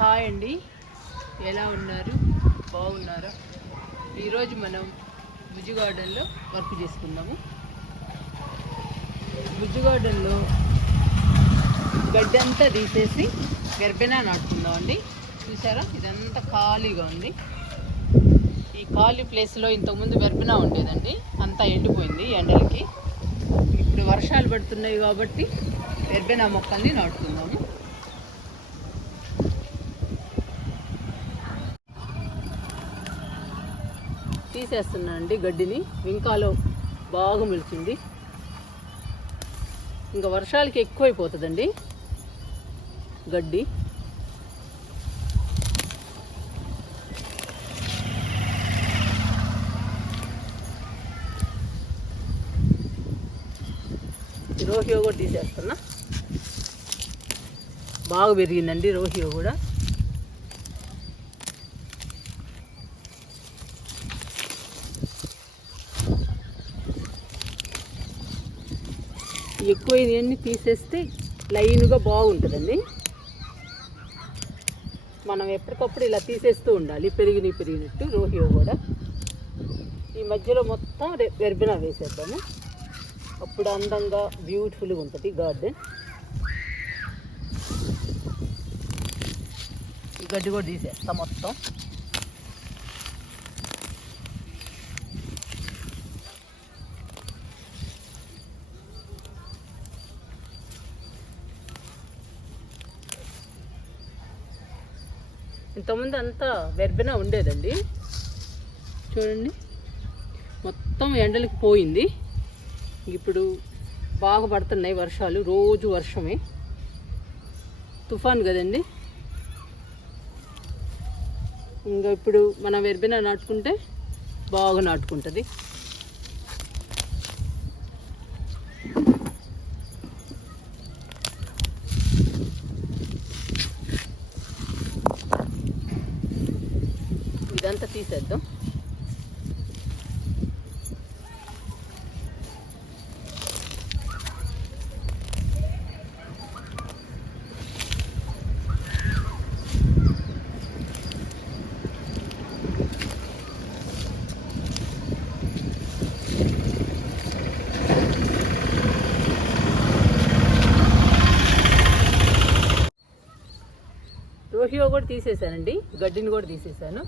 Hi అండి, ఎలా ఉన్నారు? బాగున్నారా? ఈరోజు మనం బుజ్జి గార్డెన్లో వర్క్ చేసుకుందాము. బుజ్జి గార్డెన్లో గడ్డి అంతా తీసేసి వెర్బెనా నాటుకుందాం అండి. చూసారా, ఇదంతా ఖాళీగా ఉంది. ఈ ఖాళీ ప్లేస్లో ఇంతకుముందు వెర్బెనా ఉండేదండి, అంతా ఎండిపోయింది ఎండలకి. ఇప్పుడు వర్షాలు పడుతున్నాయి కాబట్టి వెర్బెనా మొక్కల్ని నాటుకుందాము. తీసేస్తున్నా అండి గడ్డిని. వింకాలో బాగా మిలిచింది. ఇంకా వర్షాలకి ఎక్కువైపోతుందండి గడ్డి. రోహియో కూడా తీసేస్తున్నా. బాగా పెరిగిందండి రోహియో కూడా. ఎక్కువైనవన్నీ తీసేస్తే లైన్గా బాగుంటుందండి. మనం ఎప్పటికప్పుడు ఇలా తీసేస్తూ ఉండాలి, పెరిగినట్టు. రోహియో కూడా ఈ మధ్యలో మొత్తం వెర్బెనా వేసేద్దాము. అప్పుడు అందంగా బ్యూటిఫుల్గా ఉంటుంది గార్డెన్. ఈ గడ్డి కూడా తీసేస్తాం మొత్తం. ఇంతకుముందు అంతా వెర్బెనా ఉండేదండి. చూడండి, మొత్తం ఎండలకి పోయింది. ఇప్పుడు బాగా పడుతున్నాయి వర్షాలు, రోజు వర్షమే. తుఫాన్ కదండి. ఇంకా ఇప్పుడు మనం వెర్బెనా నాటుకుంటే బాగా నాటుకుంటుంది. ఇదంతా తీసేద్దాం. రోహియో కూడా తీసేసానండి, గడ్డిని కూడా తీసేసాను.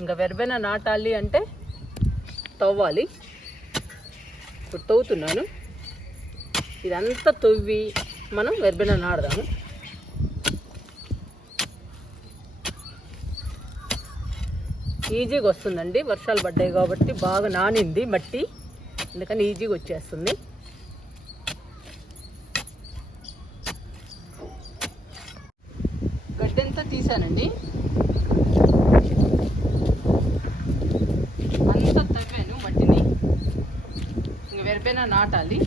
ఇంకా వెర్బెనా నాటాలి అంటే తవ్వాలి. ఇప్పుడు తవ్వుతున్నాను. ఇదంతా తవ్వి మనం వెర్బెనా నాడదాము. ఈజీగా వస్తుందండి, వర్షాలు పడ్డాయి కాబట్టి బాగా నానింది మట్టి, అందుకని ఈజీగా వచ్చేస్తుంది. గడ్డి అంతా తీసానండి. అంతా తవ్వాను మట్టిని. ఇంక వెర్బెనా నాటాలి.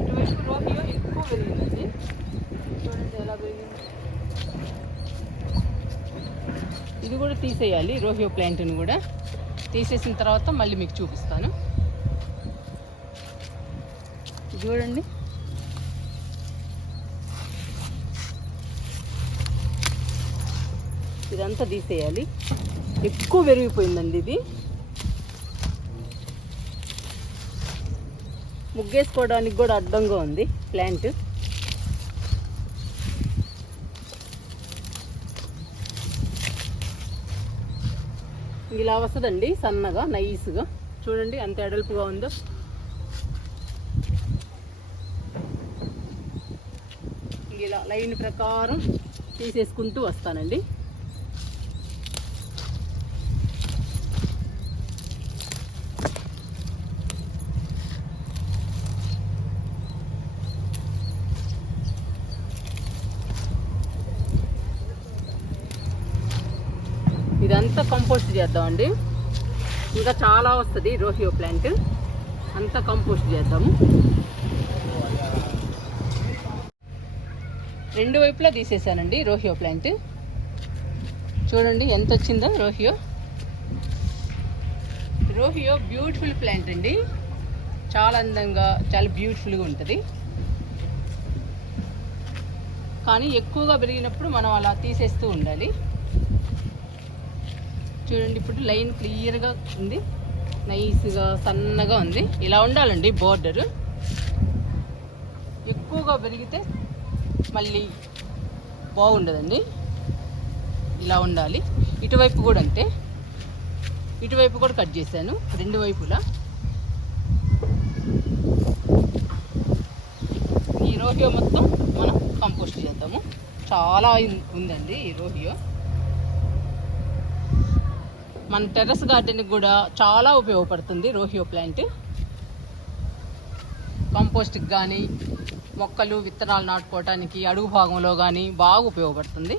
ఇటువైపు రోహియో ఎక్కువ పెరిగిందండి. చూడండి ఎలా పెరిగింది. ఇది కూడా తీసేయాలి, రోహియో ప్లాంట్ని కూడా. తీసేసిన తర్వాత మళ్ళీ మీకు చూపిస్తాను. చూడండి, ఇదంతా తీసేయాలి. ఎక్కువ పెరిగిపోయిందండి ఇది. ముగ్గేసుకోవడానికి కూడా అడ్డంగా ఉంది ప్లాంట్. ఇలా వస్తుందండి, సన్నగా నైస్గా. చూడండి ఎంత ఎడల్పుగా ఉందో. ఇలా లైన్ ప్రకారం తీసేసుకుంటూ వస్తానండి. ఇదంతా కంపోస్ట్ చేద్దామండి. ఇంకా చాలా వస్తుంది రోహియో ప్లాంట్, అంతా కంపోస్ట్ చేద్దాము. రెండు వైపులా తీసేసానండి రోహియో ప్లాంట్. చూడండి ఎంత వచ్చిందో రోహియో. రోహియో బ్యూటిఫుల్ ప్లాంట్ అండి, చాలా అందంగా చాలా బ్యూటిఫుల్గా ఉంటుంది. కానీ ఎక్కువగా పెరిగినప్పుడు మనం అలా తీసేస్తూ ఉండాలి. చూడండి, ఇప్పుడు లైన్ క్లియర్గా ఉంది, నైస్గా సన్నగా ఉంది. ఇలా ఉండాలండి బోర్డరు. ఎక్కువగా పెరిగితే మళ్ళీ బాగుండదండి. ఇలా ఉండాలి. ఇటువైపు కూడా అంతే, ఇటువైపు కూడా కట్ చేశాను, రెండు వైపులా. ఈ రోహియో మొత్తం మనం కంపోస్ట్ చేద్దాము. చాలా ఉందండి ఈ రోహియో. మన టెర్రస్ గార్డెన్కి కూడా చాలా ఉపయోగపడుతుంది రోహియో ప్లాంట్. కంపోస్ట్కి కానీ, మొక్కలు విత్తనాలు నాటుకోవటానికి అడుగు భాగంలో కానీ బాగా ఉపయోగపడుతుంది.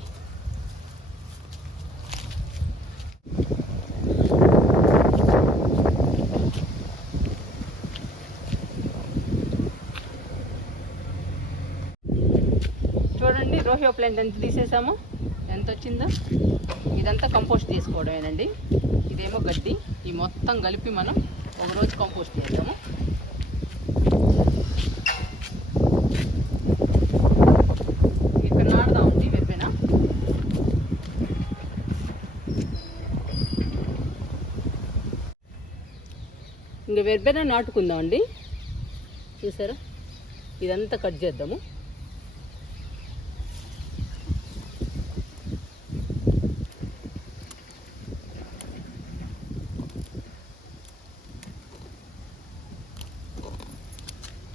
చూడండి, రోహియో ప్లాంట్ ఎంత తీసేసామో, ఎంత వచ్చిందో. ఇదంతా కంపోస్ట్ చేసుకోవడమేనండి. ఇదేమో గడ్డి. ఈ మొత్తం కలిపి మనం ఒకరోజు కంపోస్ట్ చేద్దాము. ఇక్కడ నాటుదామండి వెర్బెనా. ఇంకా వెర్బెనా నాటుకుందామండి. చూసారా, ఇదంతా కట్ చేద్దాము.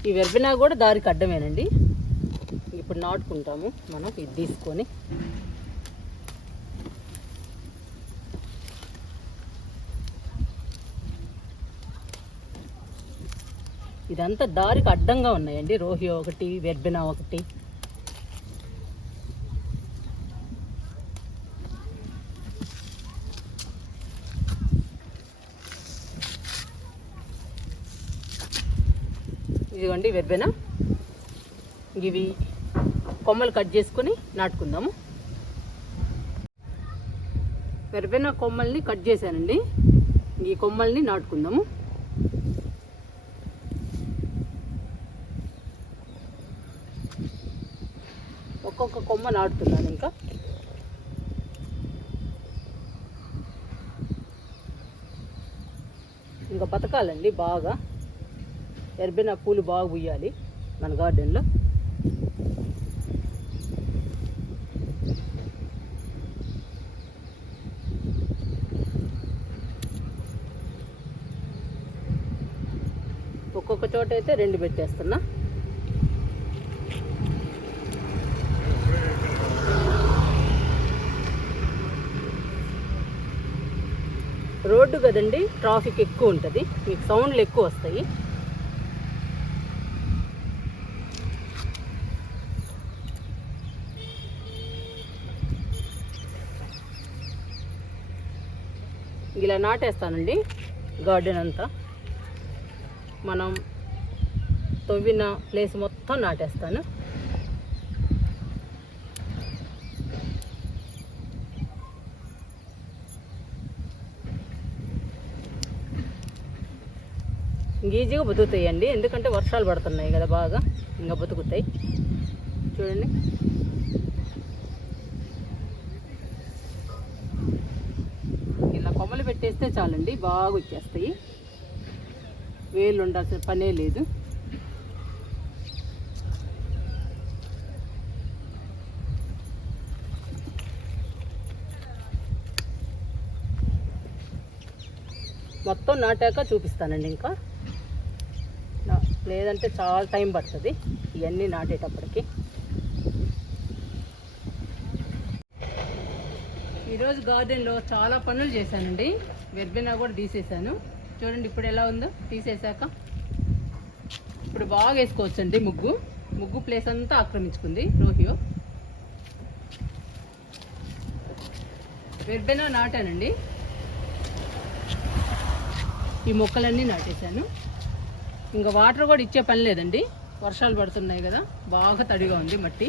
ఈ వెర్బెనా కూడా దారికి అడ్డమేనండి. ఇప్పుడు నాటుకుంటాము మనం. ఇది తీసుకొని ఇదంతా దారికి అడ్డంగా ఉన్నాయండి. రోహియో ఒకటి, వెర్బెనా ఒకటి. ఇదిగోండి వెర్బెనా. ఇవి కొమ్మలు కట్ చేసుకొని నాటుకుందాము. వెర్బెనా కొమ్మల్ని కట్ చేశానండి. ఈ కొమ్మల్ని నాటుకుందాము. ఒక్కొక్క కొమ్మ నాటుతున్నాను. ఇంకా బతకాలండి బాగా. వెర్బెనా పూలు బాగా పూయాలి మన గార్డెన్లో. ఒక్కొక్క చోట అయితే 2 పెట్టేస్తున్నా. రోడ్డు కదండి, ట్రాఫిక్ ఎక్కువ ఉంటుంది, మీకు సౌండ్లు ఎక్కువ వస్తాయి. ఇలా నాటేస్తానండి గార్డెన్ అంతా. మనం తవ్విన ప్లేస్ మొత్తం నాటేస్తాను. ఈజీగా బతుకుతాయండి, ఎందుకంటే వర్షాలు పడుతున్నాయి కదా బాగా, ఇంకా బతుకుతాయి. చూడండి, ఇలా కొమ్మలు పెట్టేస్తే చాలండి, బాగా వచ్చేస్తాయి. వేళ్ళు ఉండాల్సిన పనే లేదు. మొత్తం నాటాక చూపిస్తానండి. ఇంకా లేదంటే చాలా టైం పడుతుంది ఇవన్నీ నాటేటప్పటికి. ఈరోజు గార్డెన్లో చాలా పనులు చేశానండి. వెర్బెనా కూడా తీసేసాను. చూడండి ఇప్పుడు ఎలా ఉందో తీసేసాక. ఇప్పుడు బాగా వేసుకోవచ్చండి ముగ్గు ప్లేస్ అంతా ఆక్రమించుకుంది రోహియో. వెర్బెనా నాటానండి, ఈ మొక్కలన్నీ నాటేశాను. ఇంకా వాటర్ కూడా ఇచ్చే పని లేదండి, వర్షాలు పడుతున్నాయి కదా, బాగా తడిగా ఉంది మట్టి.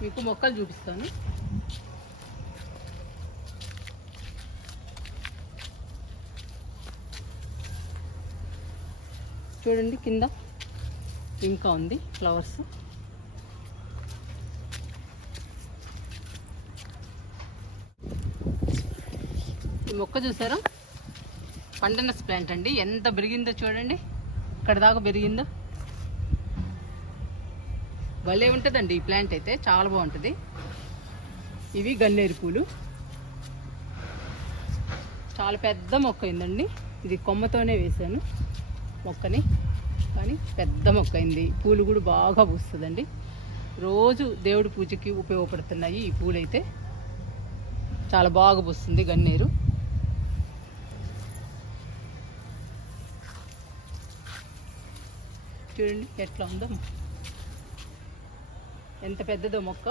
మీకు మొక్కలు చూపిస్తాను. చూడండి కింద ఇంకా ఉంది ఫ్లవర్స్. ఈ మొక్క చూసారా, పండనస్ ప్లాంట్ అండి. ఎంత పెరిగిందో చూడండి, ఇక్కడ దాకా పెరిగిందో. భలే ఉంటుందండి ఈ ప్లాంట్ అయితే, చాలా బాగుంటుంది. ఇవి గన్నేరు పూలు, చాలా పెద్ద మొక్క అయిందండి. ఇది కొమ్మతోనే వేసాను మొక్కని, కానీ పెద్ద మొక్క అయింది. పూలు కూడా బాగా పూస్తుందండి. రోజు దేవుడి పూజకి ఉపయోగపడుతున్నాయి ఈ పూలు అయితే. చాలా బాగా పూస్తుంది గన్నేరు. చూడండి ఎట్లా ఉందో, ఎంత పెద్దదో మొక్క.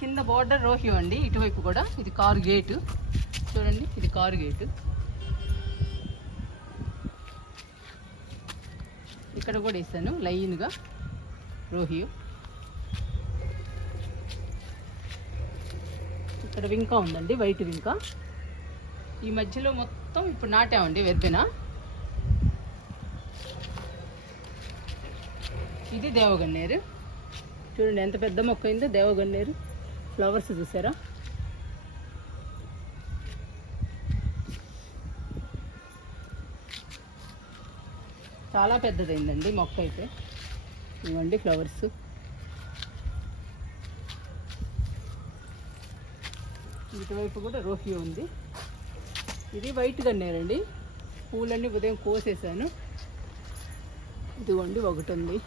కింద బోర్డర్ రోహియో అండి, ఇటువైపు కూడా. ఇది కారు గేటు చూడండి, ఇది కారు గేటు. ఇక్కడ కూడా వేసాను లైన్గా రోహియో. ఇక్కడ వింకా ఉందండి, వైట్ వింకా. ఈ మధ్యలో మొత్తం ఇప్పుడు నాటామండి వెర్బెన. ఇది దేవగన్నేరు. చూడండి ఎంత పెద్ద మొక్క అయిందో దేవగన్నేరు. ఫ్లవర్స్ చూసారా, చాలా పెద్దదైందండి మొక్క అయితే. ఇవ్వండి ఫ్లవర్స్. ఇటువైపు కూడా రోహియో ఉంది. ఇది వైట్ గన్నేరండి. పూలన్నీ ఉదయం కోసేసాను. ఇదిగోండి ఒకటి ఉంది.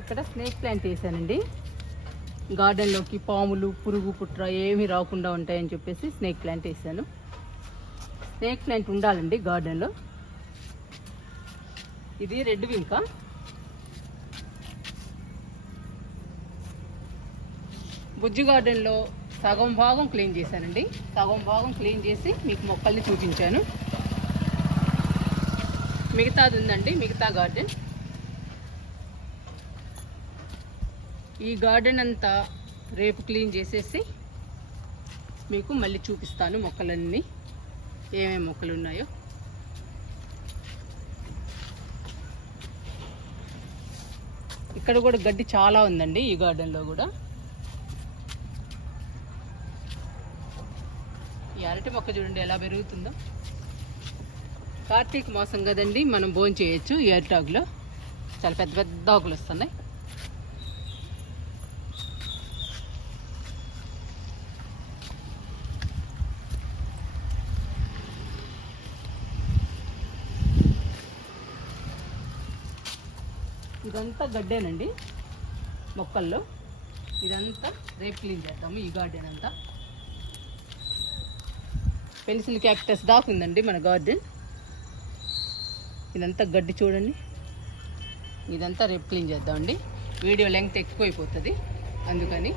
ఇక్కడ స్నేక్ ప్లాంట్ వేసానండి. గార్డెన్లోకి పాములు, పురుగు, పుట్ర ఏమీ రాకుండా ఉంటాయని చెప్పేసి స్నేక్ ప్లాంట్ వేసాను. స్నేక్ ప్లాంట్ ఉండాలండి గార్డెన్లో. ఇది రెడ్ వింకా. బుజ్జి గార్డెన్లో సగం భాగం క్లీన్ చేశానండి. సగం భాగం క్లీన్ చేసి మీకు మొక్కల్ని చూపించాను. మిగతాది ఉందండి, మిగతా గార్డెన్. ఈ గార్డెన్ అంతా రేపు క్లీన్ చేసేసి మీకు మళ్ళీ చూపిస్తాను మొక్కలన్నీ, ఏమేమి మొక్కలు ఉన్నాయో. ఇక్కడ కూడా గడ్డి చాలా ఉందండి ఈ గార్డెన్లో కూడా. ఈ అరటి మొక్క చూడండి ఎలా పెరుగుతుందో. కార్తీక మాసం కదండి, మనం భోజనం చేయొచ్చు ఈ అరిటాకులో. చాలా పెద్ద పెద్ద ఆకులు వస్తున్నాయి. ఇదంతా గడ్డేనండి మొక్కల్లో. ఇదంతా రేపు క్లీన్ చేద్దాము ఈ గార్డెన్ అంతా. పెన్సిల్ క్యాక్టస్ దాకా ఉందండి మన గార్డెన్. ఇదంతా గడ్డి చూడండి. ఇదంతా రేపు క్లీన్ చేద్దామండి. వీడియో లెంగ్త్ ఎక్కువైపోతుంది అందుకని.